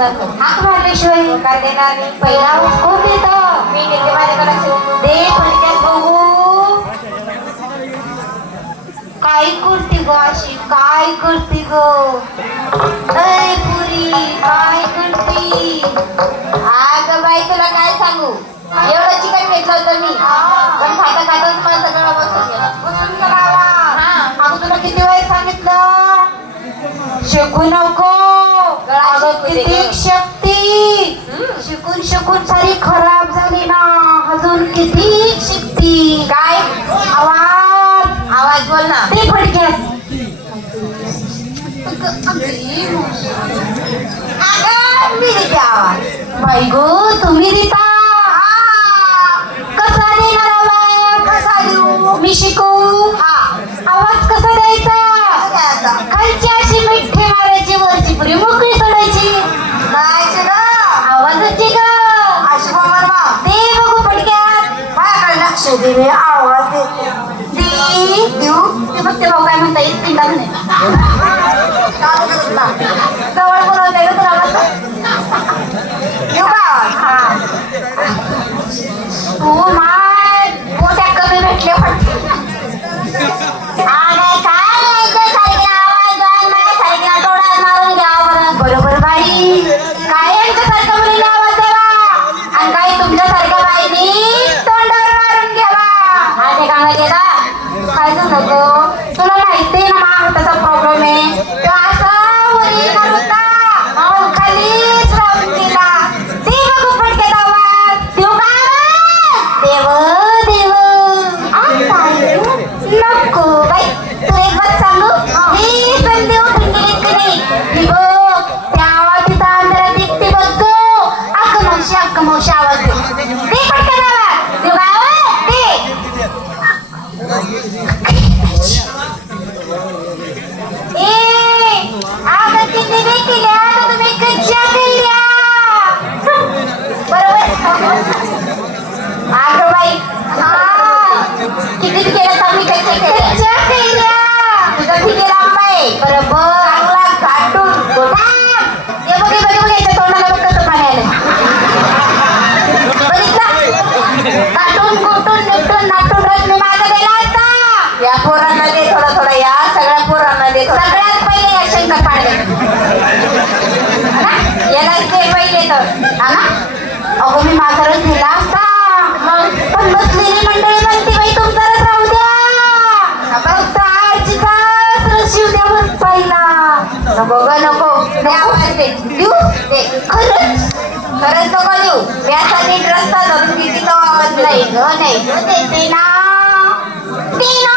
हाक मारल्याशिवाय काय देणार? पहिला कोण देतं. मी देते माझ्याकडे असेल. दे पडक्यात बघू. काय करते ग अशी? काय करते ग? अय पुरी काय करते? अगं बाई तुला काय सांगू? एवढं चिकन घेतलं होतं मी. पण खाता खाताच मला सगळं बसून गेलं. बसून करावा हा. तुला किती वेळ सांगितलं? शिकू नको. किती. शक्ती. शिकून शिकून सारी खराब झाली ना. अजून किती शिकती. काय? आवाज. आवाज बोल ना. ते फडक्यात. अगं मी देते आवाज. बाई गो तुम्ही देता. माझ्याकडे मी आवाज देते दे देऊ ते बघते भाऊ काय म्हणता येत तीनदा म्हणे काय करत ना जवळ बोलवते ग तुला बस देऊ का हा तू माय मोठ्या कमी भेटले काय यायचं आवाज आठवड्यात मारून घ्या बरोबर बाई काय अगं मी माझा रस दिला असता. पण बसलेली मंडळी म्हणते बाई तुमचा रस राहू द्या. फक्त आजीचाच रस द्या पहिला. नको ग नको. दे. देऊ? दे. खरंच? खरंच नको देऊ. व्यासा नीट रस्ता धरून किती तो आवाज नाही. ग नाही. देते ना. ना.